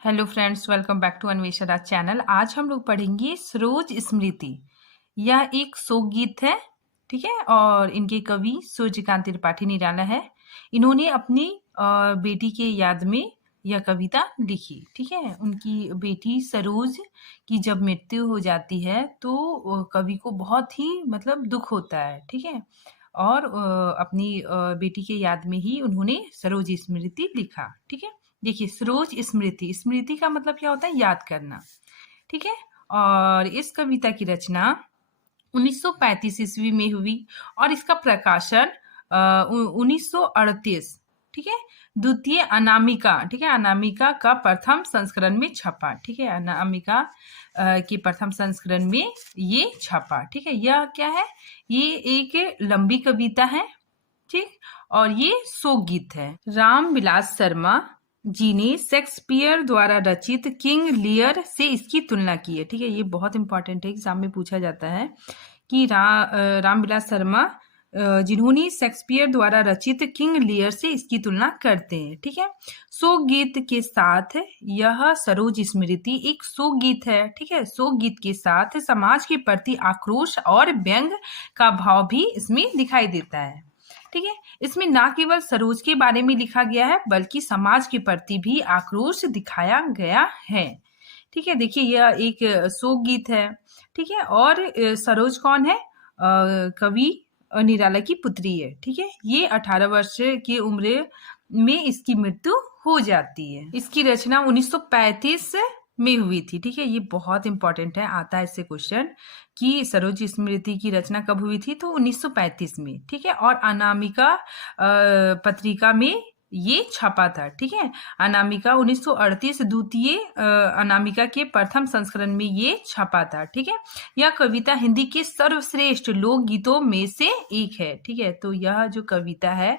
Hello friends, welcome back to Anvesha channel. आज हम लोग पढ़ेंगे सरोज स्मृति। यह एक शोक गीत है, ठीक है। और इनके कवि सूर्यकांत त्रिपाठी निराला है। इन्होंने अपनी बेटी के याद में यह कविता लिखी, ठीक है। उनकी बेटी सरोज की जब मृत्यु हो जाती है तो कवि को बहुत ही मतलब दुख होता है, ठीक है। और अपनी बेटी के याद में ही उन्होंने सरोज स्मृति लिखा, ठीक है। देखिए, सरोज स्मृति, स्मृति का मतलब क्या होता है? याद करना, ठीक है। और इस कविता की रचना 1935 ईस्वी में हुई और इसका प्रकाशन 1938, ठीक है। द्वितीय अनामिका, ठीक है, अनामिका का प्रथम संस्करण में छपा, ठीक है। अनामिका के प्रथम संस्करण में ये छपा, ठीक है। यह क्या है? ये एक लंबी कविता है, ठीक। और ये शोक गीत है। राम विलास शर्मा जी ने शेक्सपियर द्वारा रचित किंग लियर से इसकी तुलना की है, ठीक है। ये बहुत इंपॉर्टेंट है, एग्जाम में पूछा जाता है कि रामविलास शर्मा जिन्होंने शेक्सपियर द्वारा रचित किंग लियर से इसकी तुलना करते हैं, ठीक है। शोक गीत के साथ यह सरोज स्मृति एक शोक गीत है, ठीक है। शोक गीत के साथ समाज के प्रति आक्रोश और व्यंग का भाव भी इसमें दिखाई देता है, ठीक है। इसमें ना केवल सरोज के बारे में लिखा गया है बल्कि समाज के प्रति भी आक्रोश दिखाया गया है, ठीक है। देखिए, यह एक शोक गीत है, ठीक है। और सरोज कौन है? कवि निराला की पुत्री है, ठीक है। ये 18 वर्ष की उम्र में इसकी मृत्यु हो जाती है। इसकी रचना 1935 में हुई थी, ठीक है। ये बहुत इंपॉर्टेंट है, आता है इससे क्वेश्चन कि सरोज स्मृति की रचना कब हुई थी, तो 1935 में, ठीक है। और अनामिका पत्रिका में ये छपा था, ठीक है। अनामिका 1938 द्वितीय अनामिका के प्रथम संस्करण में ये छपा था, ठीक है। यह कविता हिंदी के सर्वश्रेष्ठ लोकगीतों में से एक है, ठीक है। तो यह जो कविता है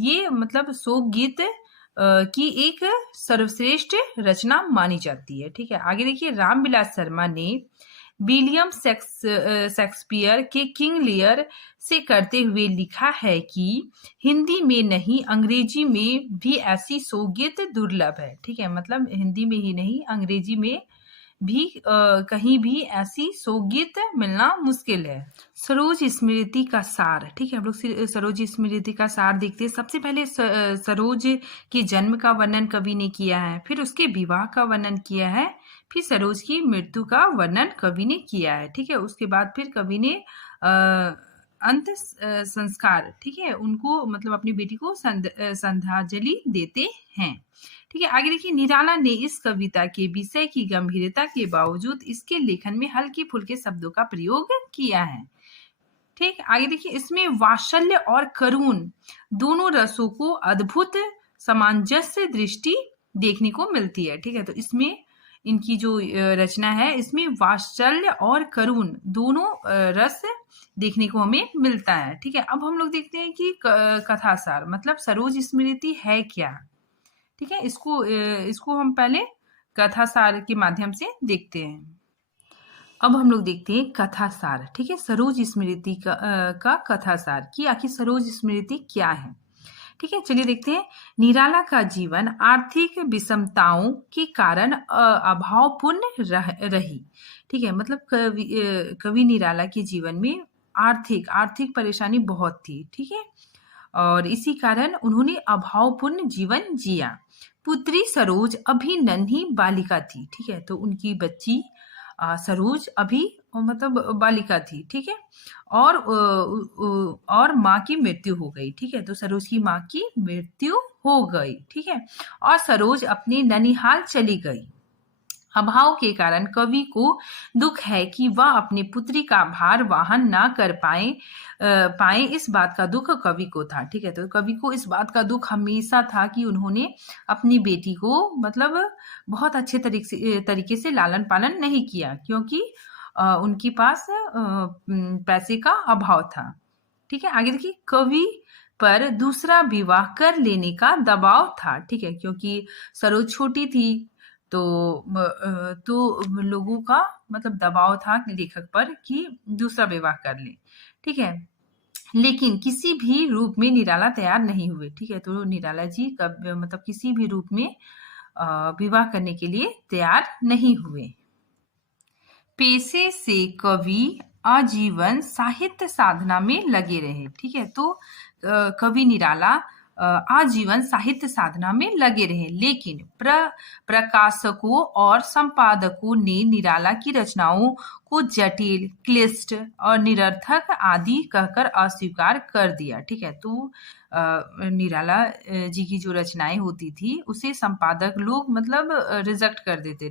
ये मतलब शोक गीत की एक सर्वश्रेष्ठ रचना मानी जाती है, ठीक है। आगे देखिए, रामविलास शर्मा ने विलियम शेक्सपियर के किंग लियर से करते हुए लिखा है कि हिंदी में नहीं अंग्रेजी में भी ऐसी शोक गीत दुर्लभ है, ठीक है। मतलब हिंदी में ही नहीं, अंग्रेजी में भी कहीं भी ऐसी शोक गीत मिलना मुश्किल है। सरोज स्मृति का सार, ठीक है। हम लोग सरोज स्मृति का सार देखते हैं। सबसे पहले सरोज के जन्म का वर्णन कवि ने किया है, फिर उसके विवाह का वर्णन किया है, फिर सरोज की मृत्यु का वर्णन कवि ने किया है, ठीक है। उसके बाद फिर कवि ने अंत संस्कार, ठीक है, उनको मतलब अपनी बेटी को श्रद्धांजलि देते हैं, ठीक है। आगे देखिए, निराला ने इस कविता के विषय की गंभीरता के बावजूद इसके लेखन में हल्के फुल्के शब्दों का प्रयोग किया है, ठीक। आगे देखिए, इसमें वात्सल्य और करुण दोनों रसों को अद्भुत सामंजस्य दृष्टि देखने को मिलती है, ठीक है। तो इसमें इनकी जो रचना है इसमें वात्सल्य और करुण दोनों रस देखने को हमें मिलता है, ठीक है। अब हम लोग देखते हैं कि कथासार मतलब सरोज स्मृति है क्या, ठीक है। इसको हम पहले कथासार के माध्यम से देखते हैं। अब हम लोग देखते हैं कथासार, ठीक है। सरोज स्मृति का कथासार कि आखिर सरोज स्मृति क्या है, ठीक है। चलिए देखते हैं। निराला का जीवन आर्थिक विषमताओं के कारण अभावपूर्ण रही, ठीक है। मतलब कवि निराला के जीवन में आर्थिक परेशानी बहुत थी, ठीक है। और इसी कारण उन्होंने अभावपूर्ण जीवन जिया। पुत्री सरोज अभी नन्ही बालिका थी, ठीक है। तो उनकी बच्ची सरोज अभी मतलब बालिका थी, ठीक है। और माँ की मृत्यु हो गई, ठीक है। तो सरोज की माँ की मृत्यु हो गई, ठीक है। और सरोज अपने ननिहाल चली गई। अभाव के कारण कवि को दुख है कि वह अपनी पुत्री का भार वहन ना कर पाए। इस बात का दुख कवि को था, ठीक है। तो कवि को इस बात का दुख हमेशा था कि उन्होंने अपनी बेटी को मतलब बहुत अच्छे तरीके से लालन पालन नहीं किया, क्योंकि उनके पास पैसे का अभाव था, ठीक है। आगे देखिए, कवि पर दूसरा विवाह कर लेने का दबाव था, ठीक है। क्योंकि सरोज छोटी थी तो लोगों का मतलब दबाव था लेखक पर कि दूसरा विवाह कर ले, ठीक है। लेकिन किसी भी रूप में निराला तैयार नहीं हुए, ठीक है। तो निराला जी मतलब किसी भी रूप में विवाह करने के लिए तैयार नहीं हुए। पेशे से कवि आजीवन साहित्य साधना में लगे रहे। ठीक है, तो कवि निराला आजीवन साहित्य साधना में लगे रहे, लेकिन प्रकाशकों और संपादकों ने निराला की रचनाओं को जटिल, क्लिष्ट और निरर्थक आदि कहकर अस्वीकार कर दिया। ठीक है, तो निराला जी की जो रचनाएं होती थी उसे संपादक लोग मतलब रिजेक्ट कर देते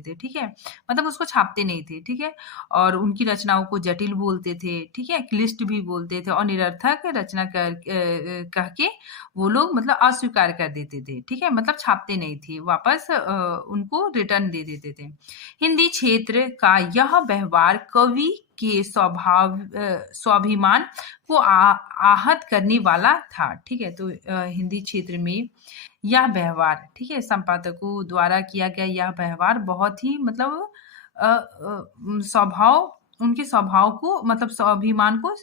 थे। ठीक है, मतलब उसको छापते नहीं थे। ठीक है, और उनकी रचनाओं को जटिल बोलते थे। ठीक है, क्लिष्ट भी बोलते थे और निरर्थक रचना कह के वो लोग मतलब अस्वीकार कर देते थे। ठीक है, मतलब छापते नहीं थे, वापस उनको रिटर्न दे देते थे। हिंदी क्षेत्र का यह व्यवहार कवि के स्वाभिमान को आहत करने वाला था। ठीक है, तो हिंदी क्षेत्र में यह व्यवहार, ठीक है, संपादकों द्वारा किया गया यह व्यवहार बहुत ही मतलब उनके स्वभाव को मतलब स्वाभिमान को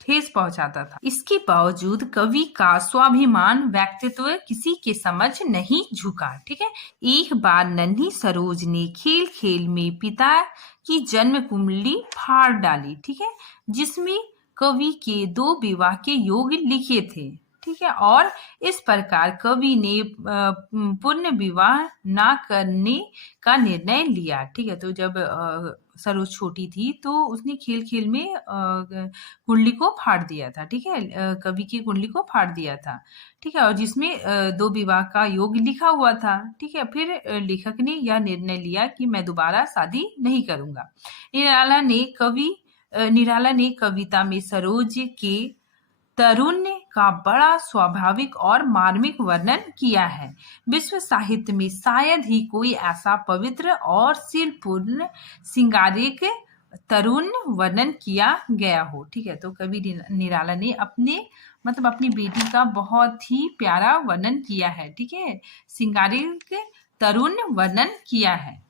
ठेस पहुंचाता था। इसके बावजूद कवि का स्वाभिमान व्यक्तित्व किसी के समझ नहीं झुका। ठीक है, एक बार नन्ही सरोज ने खेल खेल में पिता की जन्म कुंडली फाड़ डाली। ठीक है, जिसमें कवि के 2 विवाह के योग लिखे थे। ठीक है, और इस प्रकार कवि ने पुनः विवाह न करने का निर्णय लिया। ठीक है, तो जब सरोज छोटी थी तो उसने खेल खेल में कुंडली को फाड़ दिया था। ठीक है, कवि की कुंडली को फाड़ दिया था। ठीक है, और जिसमें 2 विवाह का योग लिखा हुआ था। ठीक है, फिर लेखक ने यह निर्णय लिया कि मैं दोबारा शादी नहीं करूंगा। निराला ने कविता में सरोज के तारुण्य का बड़ा स्वाभाविक और मार्मिक वर्णन किया है। विश्व साहित्य में शायद ही कोई ऐसा पवित्र और शिल्पपूर्ण श्रृंगारिक तरुण्य वर्णन किया गया हो। ठीक है, तो कवि निराला ने अपनी बेटी का बहुत ही प्यारा वर्णन किया है। ठीक है, श्रृंगारिक तरुण्य वर्णन किया है।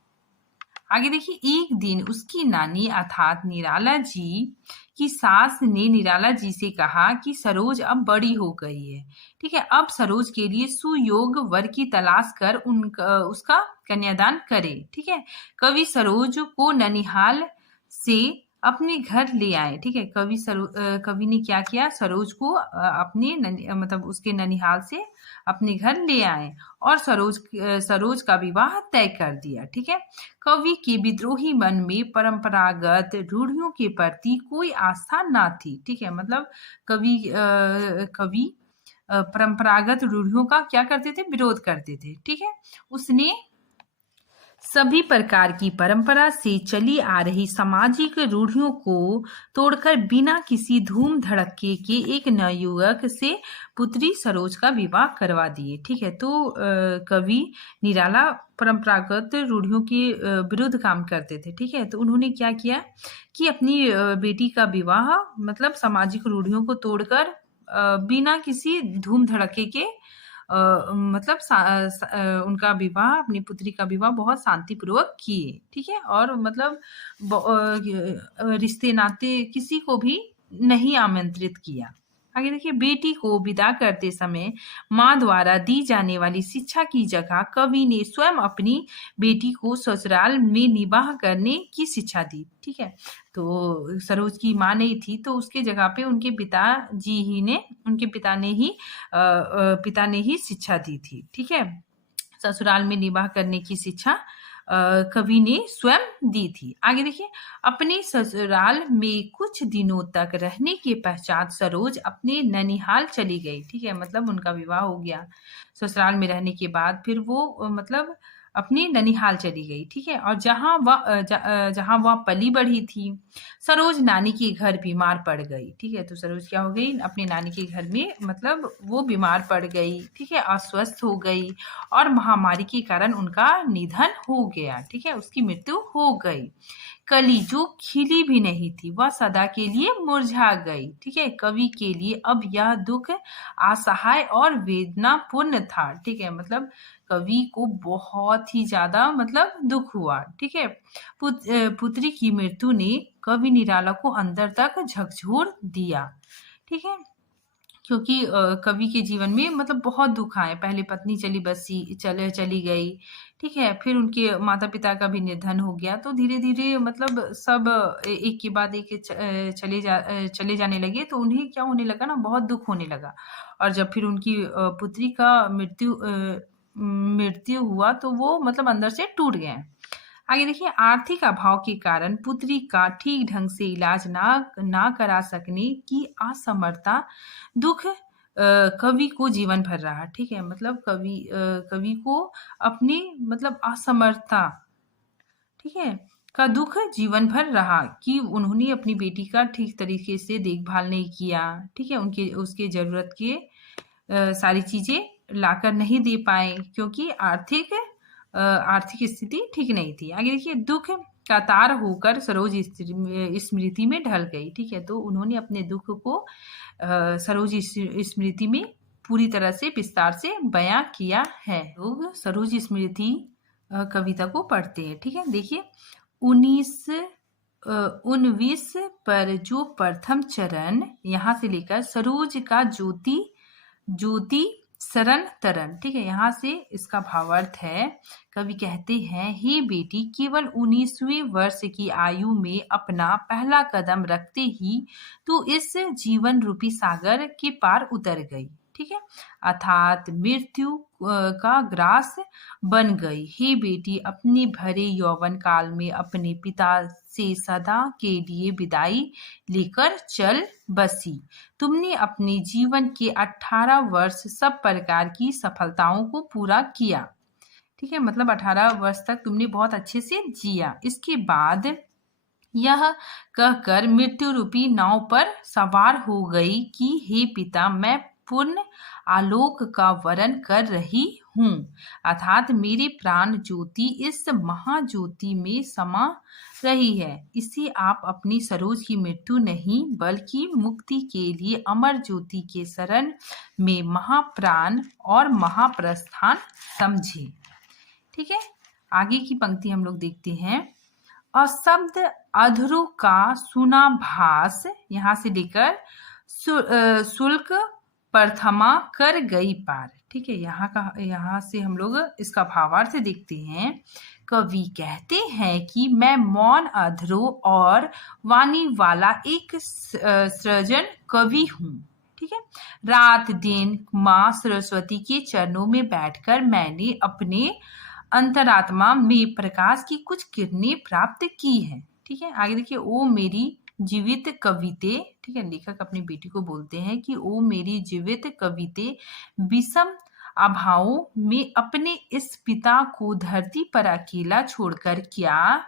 आगे देखिए, एक दिन उसकी नानी अर्थात निराला जी की सास ने निराला जी से कहा कि सरोज अब बड़ी हो गई है। ठीक है, अब सरोज के लिए सुयोग वर की तलाश कर उसका कन्यादान करे। ठीक है, कवि सरोज को ननिहाल से अपने घर ले आए। ठीक है, कवि ने क्या किया, सरोज को मतलब उसके ननिहाल से अपने घर ले आए और सरोज का विवाह तय कर दिया। ठीक है, कवि के विद्रोही मन में परंपरागत रूढ़ियों के प्रति कोई आस्था ना थी। ठीक है, मतलब कवि परंपरागत रूढ़ियों का क्या करते थे, विरोध करते थे। ठीक है, उसने सभी प्रकार की परंपरा से चली आ रही सामाजिक रूढ़ियों को तोड़कर बिना किसी धूम धड़के के एक नवयुवक से पुत्री सरोज का विवाह करवा दिए। ठीक है, तो कवि निराला परंपरागत रूढ़ियों के विरुद्ध काम करते थे। ठीक है, तो उन्होंने क्या किया कि अपनी बेटी का विवाह मतलब सामाजिक रूढ़ियों को तोड़कर बिना किसी धूम धड़के के उनका विवाह, अपनी पुत्री का विवाह बहुत शांतिपूर्वक किए। ठीक है, और मतलब रिश्ते नाते किसी को भी नहीं आमंत्रित किया। आगे देखिए, बेटी को विदा करते समय माँ द्वारा दी जाने वाली शिक्षा की जगह कवि ने स्वयं अपनी बेटी को ससुराल में निवाह करने की शिक्षा दी। ठीक है, तो सरोज की माँ नहीं थी तो उसके जगह पे उनके पिता ने ही शिक्षा दी थी। ठीक है, ससुराल में निवाह करने की शिक्षा कवि ने स्वयं दी थी। आगे देखिए, अपने ससुराल में कुछ दिनों तक रहने के पश्चात सरोज अपने ननिहाल चली गई। ठीक है, मतलब उनका विवाह हो गया, ससुराल में रहने के बाद फिर वो मतलब अपनी ननिहाल चली गई। ठीक है, और जहां वह पली बढ़ी थी, सरोज नानी के घर बीमार पड़ गई। ठीक है, तो सरोज क्या हो गई, अपने नानी के घर में मतलब वो बीमार पड़ गई। ठीक है, अस्वस्थ हो गई और महामारी के कारण उनका निधन हो गया। ठीक है, उसकी मृत्यु हो गई। कली जो खिली भी नहीं थी वह सदा के लिए मुरझा गई। ठीक है, कवि के लिए अब यह दुख असहाय और वेदनापूर्ण था। ठीक है, मतलब कवि को बहुत ही ज्यादा मतलब दुख हुआ। ठीक है, पुत्री की मृत्यु ने कवि निराला को अंदर तक झकझोर दिया। ठीक है, क्योंकि कवि के जीवन में मतलब बहुत दुख आए। पहले पत्नी चली गई, ठीक है? फिर उनके माता-पिता का भी निधन हो गया। तो धीरे-धीरे मतलब सब एक के बाद एक चले जाने लगे, तो उन्हें क्या होने लगा ना, बहुत दुःख होने लगा। और जब फिर उनकी पुत्री का मृत्यु हुआ, तो वो मतलब अंदर से टूट गए। आगे देखिए, आर्थिक अभाव के कारण पुत्री का ठीक ढंग से इलाज ना करा सकने की असमर्थता दुख कवि को जीवन भर रहा। ठीक है? मतलब कवि को अपनी मतलब असमर्थता, ठीक है, का दुख जीवन भर रहा कि उन्होंने अपनी बेटी का ठीक तरीके से देखभाल नहीं किया। ठीक है? उनके उसके ज़रूरत के सारी चीज़ें लाकर नहीं दे पाए, क्योंकि आर्थिक स्थिति ठीक नहीं थी। आगे देखिए, दुख का तार होकर सरोज स्मृति में ढल गई। ठीक है? तो उन्होंने अपने दुख को सरोज स्मृति में पूरी तरह से विस्तार से बयां किया है। लोग सरोज स्मृति कविता को पढ़ते हैं। ठीक है? देखिए, 19 पर जो प्रथम चरण यहाँ से लेकर सरोज का ज्योति सरन तरन। ठीक है? यहाँ से इसका भावार्थ है, कवि कहते हैं, हे बेटी, केवल 19वें वर्ष की आयु में अपना पहला कदम रखते ही तू इस जीवन रूपी सागर के पार उतर गई। ठीक है? अर्थात मृत्यु का ग्रास बन गई। हे बेटी, अपने भरे यौवन काल में अपने पिता से सदा के लिए विदाई लेकर चल बसी। तुमने अपने जीवन के 18 वर्ष सब प्रकार की सफलताओं को पूरा किया। ठीक है? मतलब 18 वर्ष तक तुमने बहुत अच्छे से जिया। इसके बाद यह कहकर मृत्यु रूपी नाव पर सवार हो गई कि हे पिता, मैं पूर्ण आलोक का वरण कर रही हूँ, अर्थात मेरी प्राण ज्योति इस महाज्योति में समा रही है। इसे आप अपनी सरोज की मृत्यु नहीं बल्कि मुक्ति के लिए अमर ज्योति के शरण में महाप्राण और महाप्रस्थान समझे। ठीक है? आगे की पंक्ति हम लोग देखते हैं। और शब्द अधरों का सुना भास, यहाँ से लेकर शुल्क प्रथमा कर गई पार। ठीक है? यहाँ से हम लोग इसका भावार्थ देखते हैं। कवि कहते हैं कि मैं मौन, अधरों और वाणी वाला एक सृजन कवि हूँ। ठीक है? रात दिन माँ सरस्वती के चरणों में बैठकर मैंने अपने अंतरात्मा में प्रकाश की कुछ किरणें प्राप्त की हैं। ठीक है? आगे देखिए, ओ मेरी जीवित कविते। ठीक है? लेखक अपनी बेटी को बोलते हैं कि ओ मेरी जीवित कविते, विषम अभावों में अपने इस पिता को धरती पर अकेला छोड़कर क्या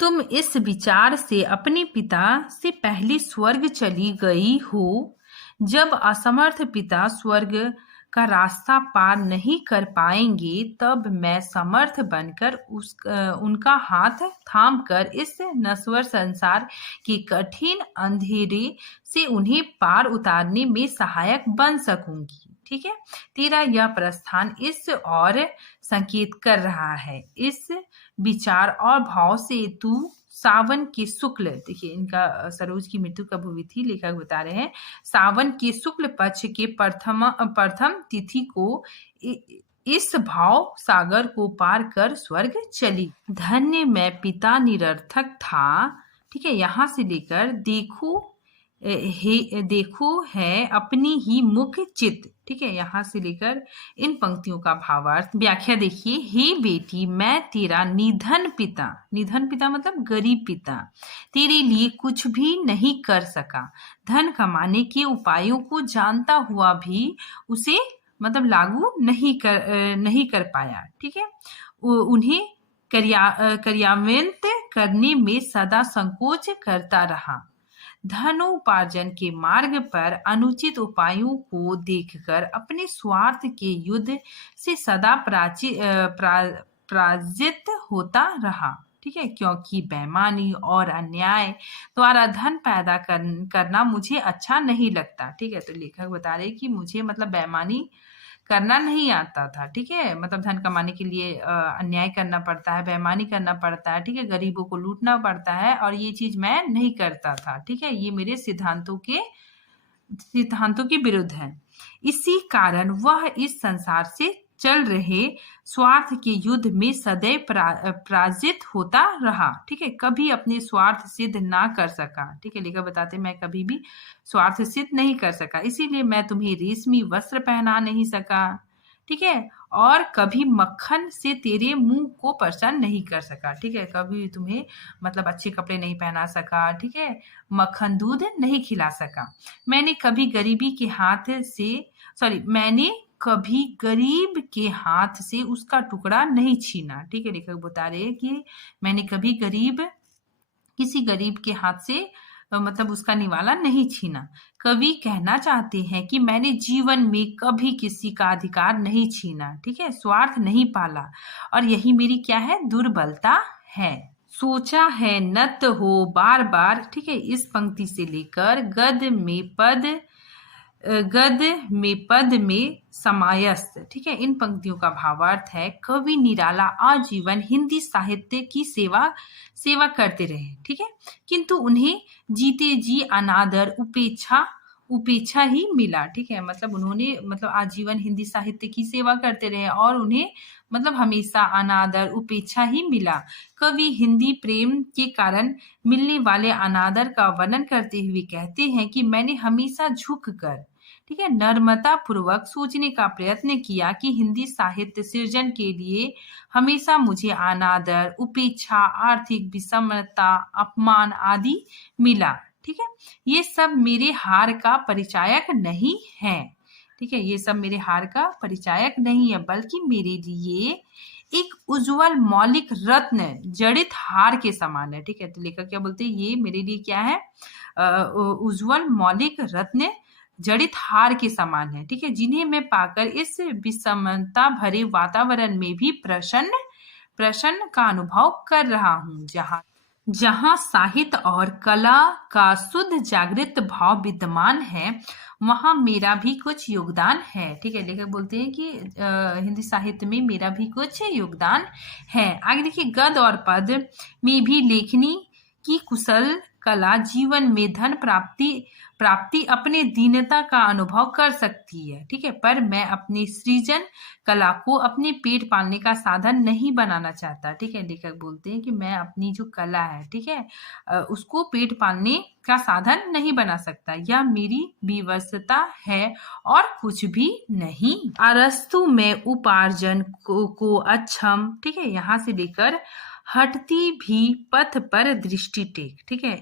तुम इस विचार से अपने पिता से पहले स्वर्ग चली गई हो? जब असमर्थ पिता स्वर्ग का रास्ता पार नहीं कर पाएंगे, तब मैं समर्थ बनकर उनका हाथ थामकर इस नश्वर संसार के कठिन अंधेरे से उन्हें पार उतारने में सहायक बन सकूंगी। ठीक है? तेरा यह प्रस्थान इस और संकेत कर रहा है। इस विचार और भाव से तू सावन के शुक्ल, देखिए इनका सरोज की मृत्यु कब हुई थी, लेखक बता रहे हैं, सावन के शुक्ल पक्ष के प्रथम तिथि को इस भाव सागर को पार कर स्वर्ग चली। धन्य मैं पिता निरर्थक था। ठीक है? यहाँ से लेकर देखो है अपनी ही मुख चित। ठीक है? यहाँ से लेकर इन पंक्तियों का भावार्थ व्याख्या देखिए। हे बेटी, मैं तेरा निधन पिता मतलब गरीब पिता, तेरे लिए कुछ भी नहीं कर सका। धन कमाने के उपायों को जानता हुआ भी उसे मतलब लागू नहीं कर पाया। ठीक है? उन्हें क्रियान्वित करने में सदा संकोच करता रहा। धनोपार्जन के मार्ग पर अनुचित उपायों को देखकर अपने स्वार्थ के युद्ध से सदा पराजित होता रहा। ठीक है? क्योंकि बेईमानी और अन्याय द्वारा धन पैदा करना मुझे अच्छा नहीं लगता। ठीक है? तो लेखक बता रहे कि मुझे मतलब बेईमानी करना नहीं आता था। ठीक है? मतलब धन कमाने के लिए अन्याय करना पड़ता है, बेईमानी करना पड़ता है। ठीक है? गरीबों को लूटना पड़ता है, और ये चीज मैं नहीं करता था। ठीक है? ये मेरे सिद्धांतों के सिद्धांतों के विरुद्ध है। इसी कारण वह इस संसार से चल रहे स्वार्थ के युद्ध में सदैव पराजित होता रहा। ठीक है, कभी अपने स्वार्थ सिद्ध ना कर सका। ठीक है, लेखक बताते मैं कभी भी स्वार्थ सिद्ध नहीं कर सका, इसीलिए मैं तुम्हें रेशमी वस्त्र पहना नहीं सका। ठीक है, और कभी मक्खन से तेरे मुंह को प्रसन्न नहीं कर सका। ठीक है, कभी तुम्हें मतलब अच्छे कपड़े नहीं पहना सका। ठीक है, मक्खन दूध नहीं खिला सका। मैंने कभी गरीब के हाथ से उसका टुकड़ा नहीं छीना। ठीक है, लेखक बता रहे हैं कि मैंने कभी किसी गरीब के हाथ से मतलब उसका निवाला नहीं छीना। कवि कहना चाहते हैं कि मैंने जीवन में कभी किसी का अधिकार नहीं छीना। ठीक है, स्वार्थ नहीं पाला, और यही मेरी क्या है, दुर्बलता है। सोचा है नत हो बार बार। ठीक है, इस पंक्ति से लेकर गद में समायस्त। ठीक है, इन पंक्तियों का भावार्थ है कवि निराला आजीवन हिंदी साहित्य की सेवा करते रहे। ठीक है, किंतु उन्हें जीते जी अनादर उपेक्षा ही मिला। ठीक है, मतलब उन्होंने मतलब आजीवन हिंदी साहित्य की सेवा करते रहे और उन्हें मतलब हमेशा अनादर उपेक्षा ही मिला। कवि हिंदी प्रेम के कारण मिलने वाले अनादर का वर्णन करते हुए कहते हैं कि मैंने हमेशा झुककर, ठीक है, नर्मता पूर्वक सोचने का प्रयत्न किया कि हिंदी साहित्य सृजन के लिए हमेशा मुझे अनादर, उपेक्षा, आर्थिक विषमता, अपमान आदि मिला। ठीक है, ये सब मेरे हार का परिचायक नहीं है। ठीक है, ये सब मेरे हार का परिचायक नहीं है, बल्कि मेरे लिए एक उज्जवल मौलिक रत्न जड़ित हार के समान है। ठीक है, तो लेखक क्या बोलते हैं, ये मेरे लिए क्या है, उज्जवल मौलिक रत्न जड़ित हार के समान है। ठीक है, जिन्हें मैं पाकर इस विषमता भरे वातावरण में भी प्रसन्न का अनुभव कर रहा हूँ। जहाँ साहित्य और कला का शुद्ध जागृत भाव विद्यमान है, वहाँ मेरा भी कुछ योगदान है। ठीक है, लेखक बोलते हैं कि हिंदी साहित्य में मेरा भी कुछ योगदान है। आगे देखिए, गद और पद में भी लेखनी की कुशल कला जीवन में धन प्राप्ति अपने दीनता का अनुभव कर सकती है। ठीक है, पर मैं अपनी सृजन कला को अपने पेट पालने का साधन नहीं बनाना चाहता। ठीक है, लेखक बोलते हैं कि मैं अपनी जो कला है, ठीक है, उसको पेट पालने का साधन नहीं बना सकता। यह मेरी विवशता है और कुछ भी नहीं। अरस्तु में उपार्जन को अक्षम। ठीक है, यहाँ से लेकर हटती भी पथ पर दृष्टि टेक। ठीक है,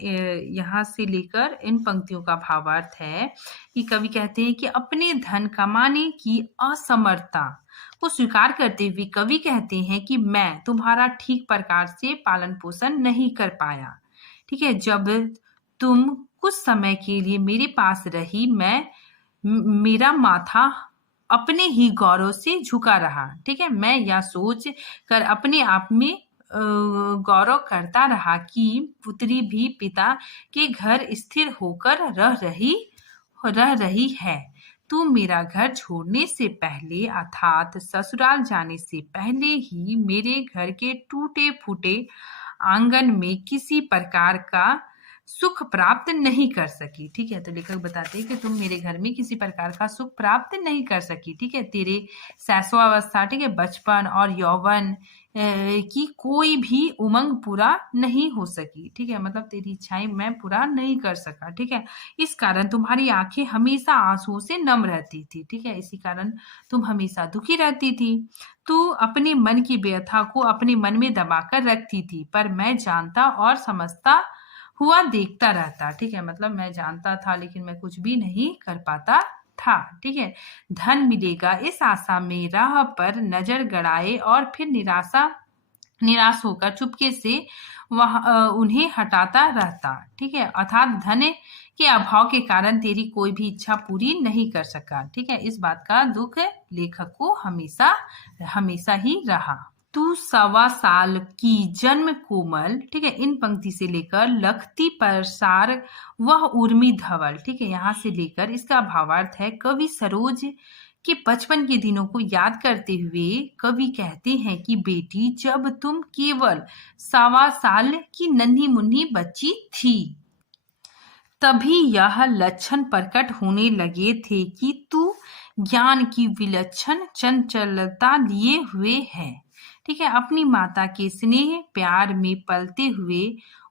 यहाँ से लेकर इन पंक्तियों का भावार्थ है कि कवि कहते हैं कि अपने धन कमाने की असमर्थता को स्वीकार करते हुए कवि कहते हैं कि मैं तुम्हारा ठीक प्रकार से पालन पोषण नहीं कर पाया। ठीक है, जब तुम कुछ समय के लिए मेरे पास रही, मेरा माथा अपने ही गौरव से झुका रहा। ठीक है, मैं यह सोच कर अपने आप में गौरव करता रहा कि पुत्री भी पिता के घर स्थिर होकर रह रही है। तू मेरा घर छोड़ने से पहले अर्थात ससुराल जाने से पहले ही मेरे घर के टूटे फूटे आंगन में किसी प्रकार का सुख प्राप्त नहीं कर सकी। ठीक है, तो लेखक बताते हैं कि तुम मेरे घर में किसी प्रकार का सुख प्राप्त नहीं कर सकी। ठीक है, तेरे शैशवावस्था, ठीक है, बचपन और यौवन की कोई भी उमंग पूरा नहीं हो सकी। ठीक है, मतलब तेरी इच्छाएं मैं पूरा नहीं कर सका। ठीक है, इस कारण तुम्हारी आंखें हमेशा आंसुओं से नम रहती थी। ठीक है, इसी कारण तुम हमेशा दुखी रहती थी। तू अपने मन की व्यथा को अपने मन में दबाकर रखती थी, पर मैं जानता और समझता हुआ देखता रहता। ठीक है, मतलब मैं जानता था लेकिन मैं कुछ भी नहीं कर पाता था। ठीक है, धन मिलेगा इस आशा में राह पर नजर गड़ाए और फिर निराश होकर चुपके से उन्हें हटाता रहता। ठीक है, अर्थात धन के अभाव के कारण तेरी कोई भी इच्छा पूरी नहीं कर सका। ठीक है, इस बात का दुख लेखक को हमेशा ही रहा। तू 1.25 साल की जन्म कोमल। ठीक है, इन पंक्ति से लेकर लखती प्रसार वह उर्मी धवल। ठीक है, यहाँ से लेकर इसका भावार्थ है कवि सरोज के बचपन के दिनों को याद करते हुए कवि कहते हैं कि बेटी, जब तुम केवल 1.25 साल की नन्ही मुन्नी बच्ची थी तभी यह लक्षण प्रकट होने लगे थे कि तू ज्ञान की विलक्षण चंचलता लिए हुए है। ठीक है, अपनी माता के स्नेह प्यार में पलते हुए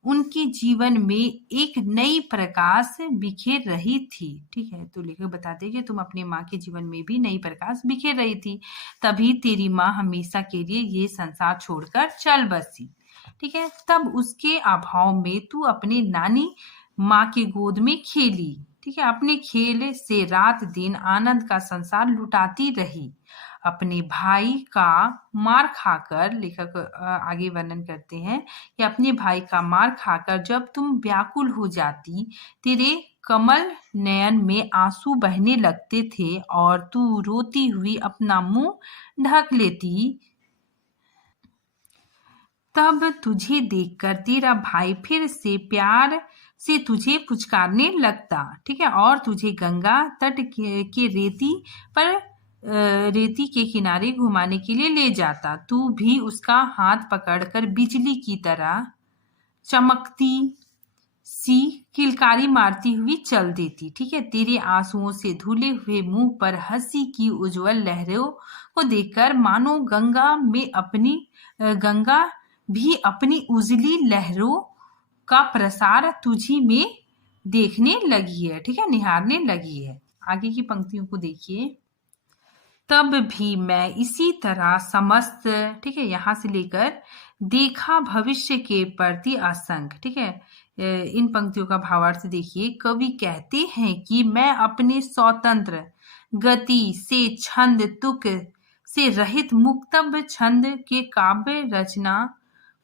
उनके जीवन में एक नई प्रकाश बिखेर रही थी। ठीक है, तो लेखक बताते हैं कि तुम अपनी माँ के जीवन में भी नई प्रकाश बिखेर रही थी, तभी तेरी माँ हमेशा के लिए ये संसार छोड़कर चल बसी। ठीक है, तब उसके अभाव में तू अपनी नानी माँ के गोद में खेली। ठीक है, अपने खेल से रात दिन आनंद का संसार लुटाती रही। अपने भाई का मार खाकर, लेखक आगे वर्णन करते हैं कि अपने भाई का मार खाकर जब तुम व्याकुल हो जाती, तेरे कमल नयन में आंसू बहने लगते थे और तू रोती हुई अपना मुंह ढक लेती, तब तुझे देखकर तेरा भाई फिर से प्यार से तुझे पुचकारने लगता। ठीक है, और तुझे गंगा तट के रेती पर रेती के किनारे घुमाने के लिए ले जाता। तू भी उसका हाथ पकड़कर बिजली की तरह चमकती सी किलकारी मारती हुई चल देती। ठीक है, तेरे आंसुओं से धुले हुए मुंह पर हंसी की उज्जवल लहरों को देखकर मानो गंगा भी अपनी उजली लहरों का प्रसार तुझी में देखने लगी है। ठीक है, निहारने लगी है। आगे की पंक्तियों को देखिए। तब भी मैं इसी तरह समस्त, ठीक है, यहाँ से लेकर देखा भविष्य के प्रति आशंक। ठीक है, इन पंक्तियों का भावार्थ देखिए। कवि कहते हैं कि मैं अपने स्वतंत्र गति से छंद तुक से रहित मुक्तब छंद के काव्य रचना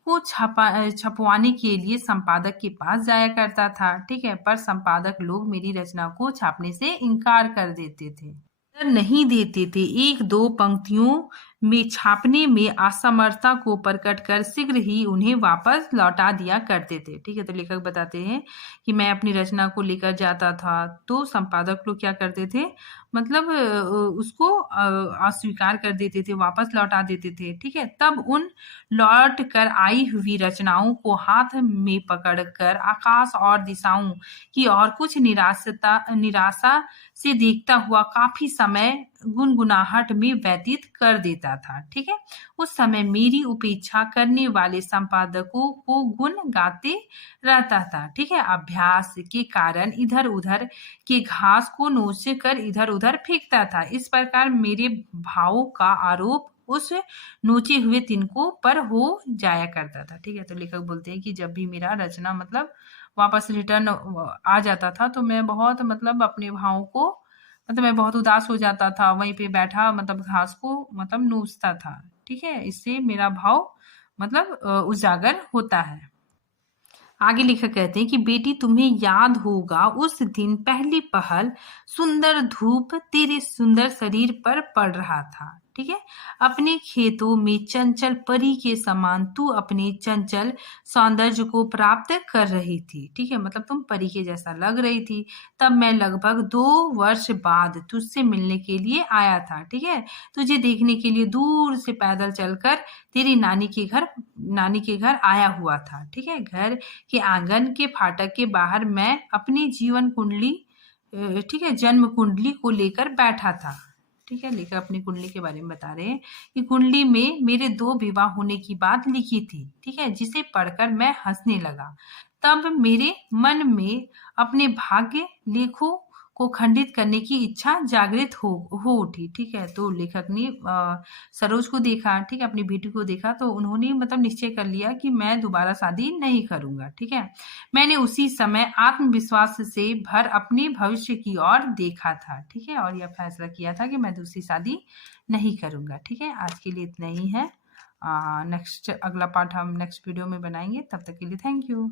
को छपवाने के लिए संपादक के पास जाया करता था। ठीक है, पर संपादक लोग मेरी रचना को छापने से इनकार कर देते थे, नहीं देते थे। एक दो पंक्तियों में छापने में असमर्थता को प्रकट कर शीघ्र ही उन्हें वापस लौटा दिया करते थे। ठीक है, तो लेखक बताते हैं कि मैं अपनी रचना को लेकर जाता था तो संपादक लोग क्या करते थे, मतलब उसको अस्वीकार कर देते थे, वापस लौटा देते थे। ठीक है, तब उन लौट कर आई हुई रचनाओं को हाथ में पकड़कर आकाश और दिशाओं की और कुछ निराशा से देखता हुआ काफी समय गुनगुनाहट में व्यतीत कर देता था। ठीक है, उस समय मेरी उपेक्षा करने वाले संपादकों को गुण गाते रहता था। ठीक है, अभ्यास के कारण इधर उधर के घास को नोच कर इधर उधर फेंकता था। इस प्रकार मेरे भावों का आरोप उस नोचे हुए तिनकों पर हो जाया करता था। ठीक है, तो लेखक बोलते हैं कि जब भी मेरा रचना मतलब वापस रिटर्न आ जाता था तो मैं बहुत मतलब अपने भावों को मतलब मैं बहुत उदास हो जाता था, वहीं पे बैठा मतलब घास को मतलब नोचता था। ठीक है, इससे मेरा भाव मतलब उजागर होता है। आगे लेखक कहते हैं कि बेटी तुम्हें याद होगा उस दिन पहली पहल सुंदर धूप तेरे सुंदर शरीर पर पड़ रहा था। ठीक है, अपने खेतों में चंचल परी के समान तू अपने चंचल सौंदर्य को प्राप्त कर रही थी। ठीक है, मतलब तुम परी के जैसा लग रही थी। तब मैं लगभग 2 वर्ष बाद तुझसे मिलने के लिए आया था। ठीक है, तुझे देखने के लिए दूर से पैदल चलकर तेरी नानी के घर आया हुआ था। ठीक है, घर के आंगन के फाटक के बाहर मैं अपनी जीवन कुंडली, ठीक है, जन्म कुंडली को लेकर बैठा था। ठीक है, लेकर अपनी कुंडली के बारे में बता रहे हैं कि कुंडली में मेरे 2 विवाह होने की बात लिखी थी। ठीक है, जिसे पढ़कर मैं हंसने लगा। तब मेरे मन में अपने भाग्य लेखों को खंडित करने की इच्छा जागृत हो उठी। ठीक है, तो लेखक ने सरोज को देखा, ठीक है, अपनी बेटी को देखा, तो उन्होंने मतलब निश्चय कर लिया कि मैं दोबारा शादी नहीं करूंगा। ठीक है, मैंने उसी समय आत्मविश्वास से भर अपने भविष्य की ओर देखा था। ठीक है, और यह फैसला किया था कि मैं दूसरी शादी नहीं करूंगा। ठीक है, आज के लिए इतना ही है। नेक्स्ट अगला पार्ट हम नेक्स्ट वीडियो में बनाएंगे। तब तक के लिए थैंक यू।